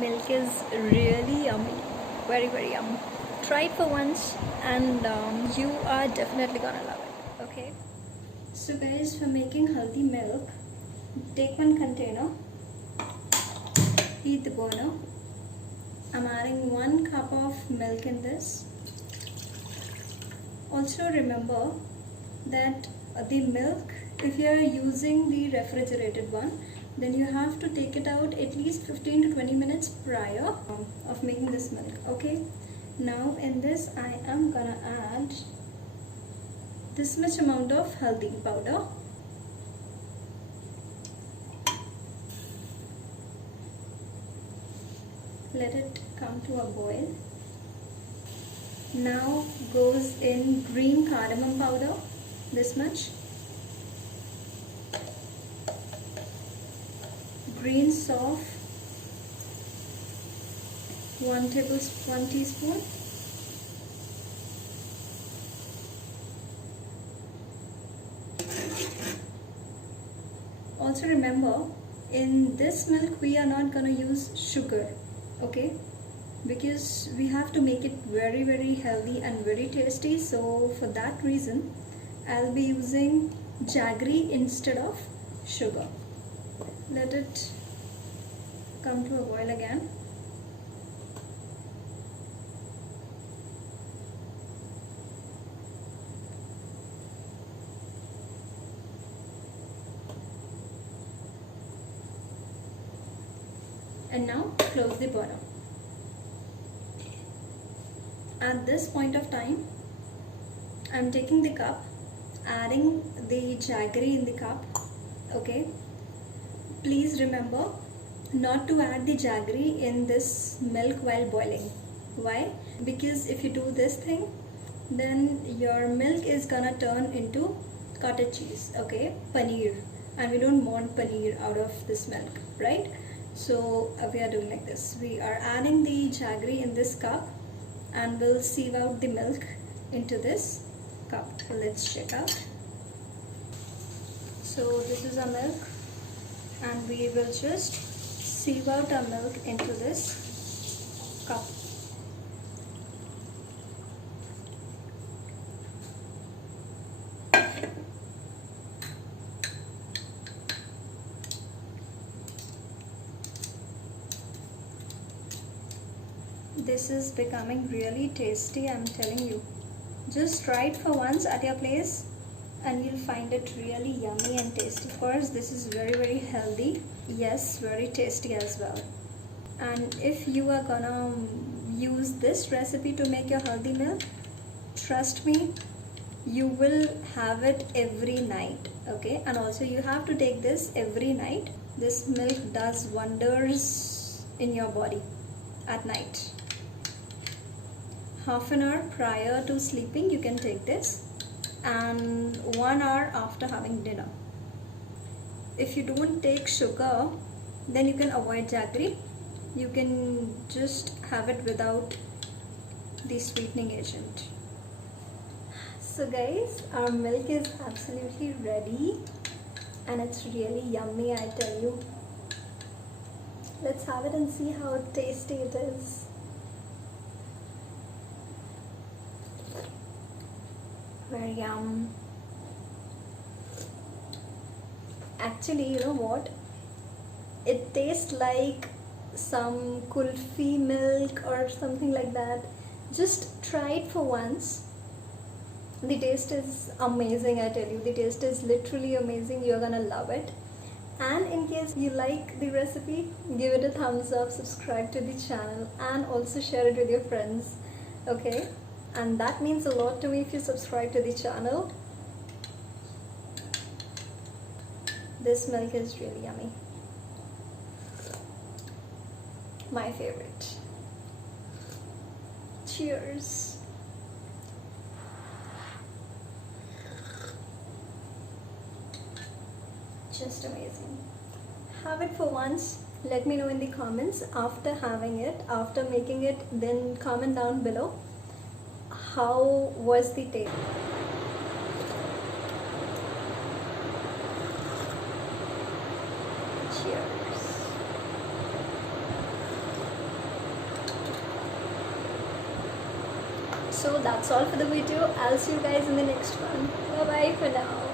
milk is really yummy, very very yummy. Try it for once and you are definitely gonna love it. Okay, so guys, for making haldi milk, take one container, heat the burner. I'm adding 1 cup of milk in this. Also remember that the milk, if you are using the refrigerated one, then you have to take it out at least 15 to 20 minutes prior of making this milk. Okay, now in this I am gonna add this much amount of haldi powder. Let it come to a boil. Now goes in green cardamom powder, this much. Green soft, 1 teaspoon. Also remember, in this milk we are not going to use sugar, okay, because we have to make it very very healthy and very tasty. So for that reason I'll be using jaggery instead of sugar. Let it come to a boil again. And now close the burner. At this point of time, I'm taking the cup, adding the jaggery in the cup. Okay, please remember not to add the jaggery in this milk while boiling. Why? Because if you do this thing, then your milk is gonna turn into cottage cheese, okay, paneer, and we don't want paneer out of this milk, right? So we are doing like this. We are adding the jaggery in this cup and we'll sieve out the milk into this cup. Let's check out. So this is our milk and we will just sieve out our milk into this cup. This is becoming really tasty, I'm telling you. Just try it for once at your place and you'll find it really yummy and tasty. Of course, this is very very healthy. Yes, very tasty as well. And if you are gonna use this recipe to make your healthy milk, trust me, you will have it every night, okay? And also you have to take this every night. This milk does wonders in your body at night. Half an hour prior to sleeping you can take this, and 1 hour after having dinner. If you don't take sugar, then you can avoid jaggery. You can just have it without the sweetening agent. So guys, our milk is absolutely ready and it's really yummy, I tell you. Let's have it and see how tasty it is. Very yum. Actually, you know what? It tastes like some kulfi milk or something like that. Just try it for once. The taste is amazing, I tell you. The taste is literally amazing. You're gonna love it. And in case you like the recipe, give it a thumbs up, subscribe to the channel, and also share it with your friends. Okay? And that means a lot to me if you subscribe to the channel. This milk is really yummy. My favorite. Cheers. Just amazing. Have it for once. Let me know in the comments after having it, after making it, then comment down below. How was the taste? Cheers. So that's all for the video. I'll see you guys in the next one. Bye bye for now.